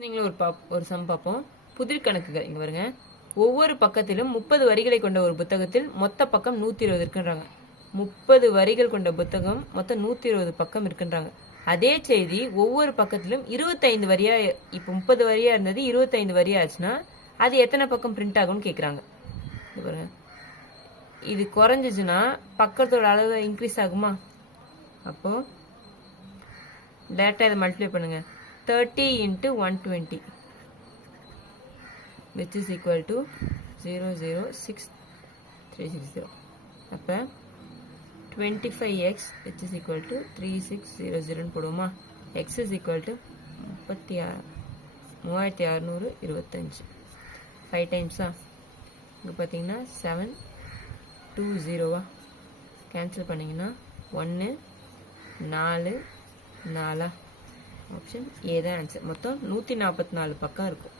நீங்களும் ஒரு சம் பார்ப்போம். புதிர் கணக்குகள் இங்க பாருங்க. ஒவ்வொரு பக்கத்திலும் 30 வரிகளை கொண்ட ஒரு புத்தகத்தில் மொத்த பக்கம் 120 இருக்குன்றாங்க. 30 வரிகள் கொண்ட புத்தகம் மொத்தம் 120 பக்கம் இருக்குன்றாங்க. அதே செய்தி ஒவ்வொரு பக்கத்திலும் 25 வரியா, இப்போ 30 வரியா இருந்தது 25 வரியா ஆச்சுன்னா அது எத்தனை பக்கம் பிரிண்ட் ஆகும்னு கேட்குறாங்க. பாருங்க, இது குறைஞ்சிச்சுன்னா பக்கத்தோட அளவு இன்க்ரீஸ் ஆகுமா? அப்போ டேரக்டா இதை மல்டிப்ளை பண்ணுங்க. 30 into 120 which is equal to 006360. அப்போ 25x which is equal to 3600 போடுவோமா? x is equal to 3625 5 டைம்ஸா? இங்கே பார்த்தீங்கன்னா 720 கேன்சல் பண்ணிங்கன்னா 1 4 4 ஆப்ஷன் ஏ தான் ஆன்சர். மொத்தம் 144 பக்கம் இருக்கும்.